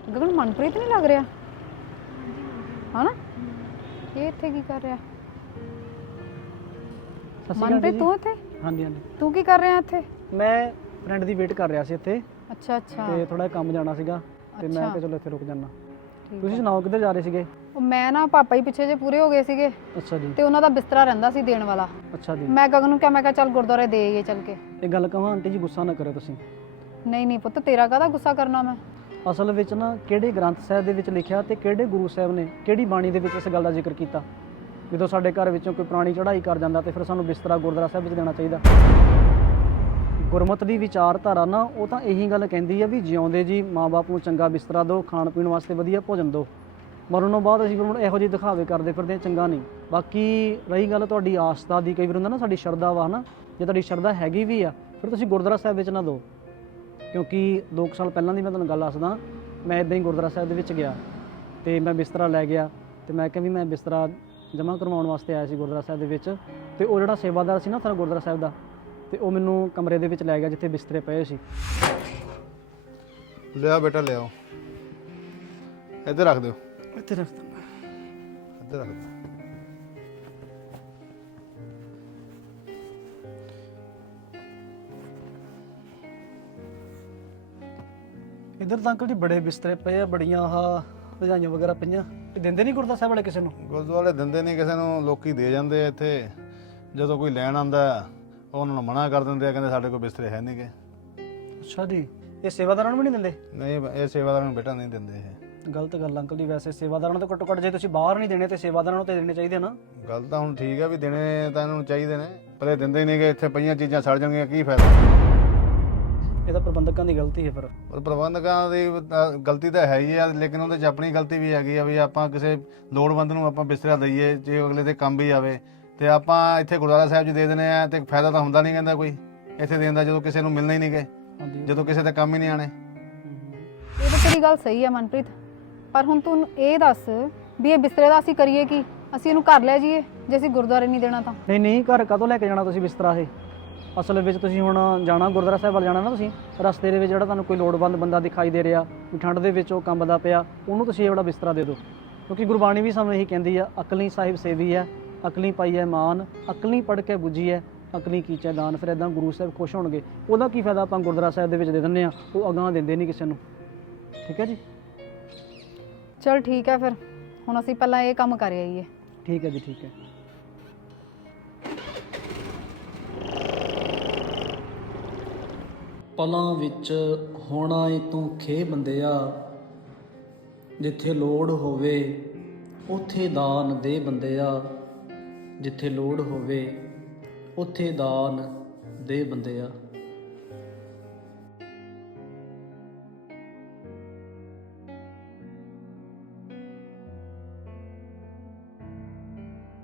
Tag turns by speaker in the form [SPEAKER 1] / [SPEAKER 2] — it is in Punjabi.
[SPEAKER 1] ਗਗਨ ਮਨਪ੍ਰੀਤ ਨਹੀਂ ਲੱਗ ਰਿਹਾ ਹਨਾ? ਇਹ ਇੱਥੇ ਕੀ ਕਰ ਰਿਹਾ? ਮਨਪ੍ਰੀਤ ਤੂੰ ਇੱਥੇ?
[SPEAKER 2] ਹਾਂਜੀ ਹਾਂਜੀ।
[SPEAKER 1] ਤੂੰ ਕੀ ਕਰ ਰਿਹਾ ਇੱਥੇ?
[SPEAKER 2] ਮੈਂ ਫਰੈਂਡ ਦੀ ਵੇਟ ਕਰ ਰਿਹਾ ਸੀ ਇੱਥੇ
[SPEAKER 1] ਅੱਛਾ ਅੱਛਾ।
[SPEAKER 2] ਤੇ ਥੋੜਾ ਕੰਮ ਜਾਣਾ ਸੀਗਾ ਤੇ ਮੈਂ ਕਿਹਾ ਚਲੋ ਇੱਥੇ ਰੁਕ ਜਾਣਾ।
[SPEAKER 1] ਠੀਕ
[SPEAKER 2] ਤੁਸੀਂ ਸੁਣਾਓ ਕਿੱਧਰ ਜਾ ਰਹੇ ਸੀਗੇ?
[SPEAKER 1] ਉਹ ਮੈਂ ਨਾ ਪਾਪਾ ਹੀ ਪਿੱਛੇ ਜੇ ਪੂਰੇ ਹੋ ਗਏ ਸੀਗੇ
[SPEAKER 2] ਅੱਛਾ ਜੀ।
[SPEAKER 1] ਤੇ ਉਹਨਾਂ ਦਾ ਬਿਸਤਰਾ ਰਹਿੰਦਾ ਸੀ ਦੇਣ ਵਾਲਾ।
[SPEAKER 2] ਅੱਛਾ ਜੀ।
[SPEAKER 1] ਮੈਂ ਗਗਨ ਨੂੰ ਕਿਹਾ, ਮੈਂ ਕਿਹਾ ਚੱਲ ਗੁਰਦੁਆਰੇ ਦੇ ਆਈਏ ਚੱਲ ਕੇ।
[SPEAKER 2] ਇਹ ਗੱਲ ਕਹਾਂ ਆਂਟੀ ਜੀ, ਗੁੱਸਾ ਨਾ ਕਰਿਓ ਤੁਸੀਂ।
[SPEAKER 1] ਨਹੀਂ ਨਹੀਂ ਪੁੱਤ, ਤੇਰਾ ਕਾਹਦਾ ਗੁੱਸਾ ਕਰਨਾ ਮੈਂ।
[SPEAKER 2] ਅਸਲ ਵਿੱਚ ਨਾ ਕਿਹੜੇ ਗ੍ਰੰਥ ਸਾਹਿਬ ਦੇ ਵਿੱਚ ਲਿਖਿਆ ਤੇ ਕਿਹੜੇ ਗੁਰੂ ਸਾਹਿਬ ਨੇ ਕਿਹੜੀ ਬਾਣੀ ਦੇ ਵਿੱਚ ਇਸ ਗੱਲ ਦਾ ਜ਼ਿਕਰ ਕੀਤਾ? ਜਦੋਂ ਸਾਡੇ ਘਰ ਵਿੱਚੋਂ ਕੋਈ ਪੁਰਾਣੀ ਚੜ੍ਹਾਈ ਕਰ ਜਾਂਦਾ ਤੇ ਫਿਰ ਸਾਨੂੰ ਬਿਸਤਰਾ ਗੁਰਦੁਆਰਾ ਸਾਹਿਬ ਵਿੱਚ ਦੇਣਾ ਚਾਹੀਦਾ। ਗੁਰਮਤ ਦੀ ਵਿਚਾਰਧਾਰਾ ਨਾ ਉਹ ਤਾਂ ਇਹੀ ਗੱਲ ਕਹਿੰਦੀ ਆ ਵੀ ਜਿਉਂਦੇ ਜੀ ਮਾਂ-ਬਾਪ ਨੂੰ ਚੰਗਾ ਬਿਸਤਰਾ ਦਿਓ, ਖਾਣ ਪੀਣ ਵਾਸਤੇ ਵਧੀਆ ਭੋਜਨ ਦਿਓ। ਮਰਨ ਤੋਂ ਬਾਅਦ ਅਸੀਂ ਫਿਰ ਇਹੋ ਜਿਹੇ ਦਿਖਾਵੇ ਕਰਦੇ ਫਿਰਦੇ ਹਾਂ, ਚੰਗਾ ਨਹੀਂ। ਬਾਕੀ ਰਹੀ ਗੱਲ ਤੁਹਾਡੀ ਆਸਥਾ ਦੀ, ਕਈ ਵਾਰ ਹੁੰਦਾ ਨਾ ਸਾਡੀ ਸ਼ਰਧਾ ਵਾ ਨਾ, ਜੇ ਤੁਹਾਡੀ ਸ਼ਰਧਾ ਹੈਗੀ ਵੀ ਆ ਫਿਰ ਤੁਸੀਂ ਗੁਰਦੁਆਰਾ ਸਾਹਿਬ ਵਿੱਚ ਨਾ ਦਿਓ। ਕਿਉਂਕਿ 2 ਸਾਲ ਪਹਿਲਾਂ ਦੀ ਮੈਂ ਤੁਹਾਨੂੰ ਗੱਲ ਦੱਸਦਾ, ਮੈਂ ਇੱਦਾਂ ਹੀ ਗੁਰਦੁਆਰਾ ਸਾਹਿਬ ਦੇ ਵਿੱਚ ਗਿਆ ਤੇ ਮੈਂ ਬਿਸਤਰਾ ਲੈ ਗਿਆ ਤੇ ਮੈਂ ਕਿਹਾ ਵੀ ਮੈਂ ਬਿਸਤਰਾ ਜਮ੍ਹਾਂ ਕਰਵਾਉਣ ਵਾਸਤੇ ਆਇਆ ਸੀ ਗੁਰਦੁਆਰਾ ਸਾਹਿਬ ਦੇ ਵਿੱਚ। ਤੇ ਉਹ ਜਿਹੜਾ ਸੇਵਾਦਾਰ ਸੀ ਨਾ ਸਾਡਾ ਗੁਰਦੁਆਰਾ ਸਾਹਿਬ ਦਾ, ਤੇ ਉਹ ਮੈਨੂੰ ਕਮਰੇ ਦੇ ਵਿੱਚ ਲੈ ਗਿਆ ਜਿੱਥੇ ਬਿਸਤਰੇ ਪਏ ਸੀ।
[SPEAKER 3] ਲਿਆ ਬੇਟਾ ਲਿਆਓ, ਇੱਧਰ ਰੱਖ ਦਿਓ।
[SPEAKER 2] ਇੱਥੇ ਰੱਖ ਦਿੰਦਾ।
[SPEAKER 3] ਇੱਧਰ ਰੱਖ ਦਿਓ।
[SPEAKER 2] ਇੱਧਰ ਤਾਂ ਅੰਕਲ ਜੀ ਬੜੇ ਬਿਸਤਰੇ ਪਏ ਆ, ਬੜੀਆਂ ਆਹ ਰਜਾਈਆਂ ਵਗੈਰਾ ਪਈਆਂ। ਇਹ ਦਿੰਦੇ ਨਹੀਂ ਗੁਰਦੁਆਰਾ ਸਾਹਿਬ ਵਾਲੇ ਕਿਸੇ ਨੂੰ?
[SPEAKER 3] ਗੁਰਦੁਆਰੇ ਦਿੰਦੇ ਨਹੀਂ ਕਿਸੇ ਨੂੰ, ਲੋਕੀ ਦੇ ਜਾਂਦੇ ਆ ਇੱਥੇ। ਜਦੋਂ ਕੋਈ ਲੈਣ ਆਉਂਦਾ ਉਹ ਉਹਨਾਂ ਨੂੰ ਮਨਾ ਕਰ ਦਿੰਦੇ ਆ, ਕਹਿੰਦੇ ਸਾਡੇ ਕੋਲ ਬਿਸਤਰੇ ਹੈ ਨਹੀਂਗੇ।
[SPEAKER 2] ਅੱਛਾ ਜੀ। ਇਹ ਸੇਵਾਦਾਰਾਂ ਨੂੰ ਵੀ ਨਹੀਂ ਦਿੰਦੇ?
[SPEAKER 3] ਨਹੀਂ, ਇਹ ਸੇਵਾਦਾਰਾਂ ਨੂੰ ਬੇਟਾ ਨਹੀਂ ਦਿੰਦੇ ਇਹ।
[SPEAKER 2] ਗਲਤ ਗੱਲ ਅੰਕਲ ਜੀ। ਵੈਸੇ ਸੇਵਾਦਾਰਾਂ ਨੂੰ ਤਾਂ ਘੱਟੋ ਘੱਟ ਜੇ ਤੁਸੀਂ ਬਾਹਰ ਨਹੀਂ ਦੇਣੇ ਤੇ ਸੇਵਾਦਾਰਾਂ ਨੂੰ ਤਾਂ ਦੇਣੇ ਚਾਹੀਦੇ ਨਾ।
[SPEAKER 3] ਗੱਲ ਤਾਂ ਹੁਣ ਠੀਕ ਆ ਵੀ ਦੇਣੇ ਤਾਂ ਇਹਨਾਂ ਨੂੰ ਚਾਹੀਦੇ ਨੇ, ਪਰ ਇਹ ਦਿੰਦੇ ਹੀ ਨਹੀਂਗੇ। ਇੱਥੇ ਪਈਆਂ ਚੀਜ਼ਾਂ ਸੜ ਜਾਣਗੀਆਂ, ਕੀ ਫਾਇਦਾ?
[SPEAKER 2] ਇਹ ਤਾਂ ਪ੍ਰਬੰਧਕਾਂ ਦੀ ਗਲਤੀ ਹੈ ਫਿਰ।
[SPEAKER 3] ਪਰ ਪ੍ਰਬੰਧਕਾਂ ਦੀ ਗਲਤੀ ਤਾਂ ਹੈ ਹੀ ਆ, ਲੇਕਿਨ ਉਹਦੇ 'ਚ ਆਪਣੀ ਗਲਤੀ ਵੀ ਹੈਗੀ ਆ ਵੀ ਆਪਾਂ ਕਿਸੇ ਲੋੜਵੰਦ ਨੂੰ ਆਪਾਂ ਬਿਸਤਰਾ ਦਈਏ, ਜੇ ਅਗਲੇ ਦੇ ਕੰਮ ਵੀ ਆਵੇ। ਤੇ ਆਪਾਂ ਇੱਥੇ ਗੁਰਦੁਆਰਾ ਸਾਹਿਬ 'ਚ ਦੇ ਦਿੰਦੇ ਆ ਤੇ ਫਾਇਦਾ ਤਾਂ ਹੁੰਦਾ ਨਹੀਂ ਕਹਿੰਦਾ ਕੋਈ ਇੱਥੇ ਦੇਣ ਦਾ, ਜਦੋਂ ਕਿਸੇ ਨੂੰ ਮਿਲਣਾ ਹੀ ਨਹੀਂ ਗਏ, ਜਦੋਂ ਕਿਸੇ ਦੇ ਕੰਮ ਹੀ ਨਹੀਂ ਆਣੇ।
[SPEAKER 1] ਇਹ ਤਾਂ ਤੇਰੀ ਗੱਲ ਸਹੀ ਹੈ ਮਨਪ੍ਰੀਤ, ਪਰ ਹੁਣ ਤੂੰ ਇਹ ਦੱਸ ਵੀ ਇਹ ਬਿਸਤਰੇ ਦਾ ਅਸੀਂ ਕਰੀਏ ਕੀ? ਅਸੀਂ ਇਹਨੂੰ ਘਰ ਲੈ ਜਾਈਏ ਜੇ ਅਸੀਂ ਗੁਰਦੁਆਰੇ ਨਹੀਂ ਦੇਣਾ ਤਾਂ?
[SPEAKER 2] ਨਹੀਂ ਨਹੀਂ, ਘਰ ਕਦੋਂ ਲੈ ਕੇ ਜਾਣਾ ਤੁਸੀਂ ਬਿਸਤਰਾ? ਇਹ ਅਸਲ ਵਿੱਚ ਤੁਸੀਂ ਹੁਣ ਜਾਣਾ ਗੁਰਦੁਆਰਾ ਸਾਹਿਬ ਵੱਲ ਜਾਣਾ ਨਾ, ਤੁਸੀਂ ਰਸਤੇ ਦੇ ਵਿੱਚ ਜਿਹੜਾ ਤੁਹਾਨੂੰ ਕੋਈ ਲੋੜਵੰਦ ਬੰਦਾ ਦਿਖਾਈ ਦੇ ਰਿਹਾ, ਠੰਡ ਦੇ ਵਿੱਚ ਉਹ ਕੰਬਦਾ ਪਿਆ, ਉਹਨੂੰ ਤੁਸੀਂ ਇਹ ਵਾਲਾ ਬਿਸਤਰਾ ਦੇ ਦਿਓ। ਕਿਉਂਕਿ ਗੁਰਬਾਣੀ ਵੀ ਸਾਨੂੰ ਇਹੀ ਕਹਿੰਦੀ ਆ, ਅਕਲੀ ਸਾਹਿਬ ਸੇਵੀ ਹੈ, ਅਕਲੀ ਪਾਈ ਹੈ ਮਾਨ, ਅਕਲੀ ਪੜ੍ਹ ਕੇ ਬੁੱਝੀ ਹੈ, ਅਕਲੀ ਕੀਚੈ ਦਾਨ। ਫਿਰ ਇੱਦਾਂ ਗੁਰੂ ਸਾਹਿਬ ਖੁਸ਼ ਹੋਣਗੇ। ਉਹਦਾ ਕੀ ਫਾਇਦਾ ਆਪਾਂ ਗੁਰਦੁਆਰਾ ਸਾਹਿਬ ਦੇ ਵਿੱਚ ਦੇ ਦਿੰਦੇ ਹਾਂ, ਉਹ ਅਗਾਂਹ ਦਿੰਦੇ ਨਹੀਂ ਕਿਸੇ ਨੂੰ। ਠੀਕ ਹੈ ਜੀ?
[SPEAKER 1] ਚਲ ਠੀਕ ਹੈ, ਫਿਰ ਹੁਣ ਅਸੀਂ ਪਹਿਲਾਂ ਇਹ ਕੰਮ ਕਰ ਆਈਏ।
[SPEAKER 2] ਠੀਕ ਹੈ ਜੀ, ਠੀਕ ਹੈ। ਪਲਾਂ ਵਿੱਚ ਹੋਣਾ ਏ ਤੂੰ ਖੇ ਬੰਦਿਆ, ਜਿੱਥੇ ਲੋੜ ਹੋਵੇ ਉੱਥੇ ਦਾਨ ਦੇ ਬੰਦਿਆ, ਜਿੱਥੇ ਲੋੜ ਹੋਵੇ ਉੱਥੇ ਦਾਨ ਦੇ ਬੰਦਿਆ।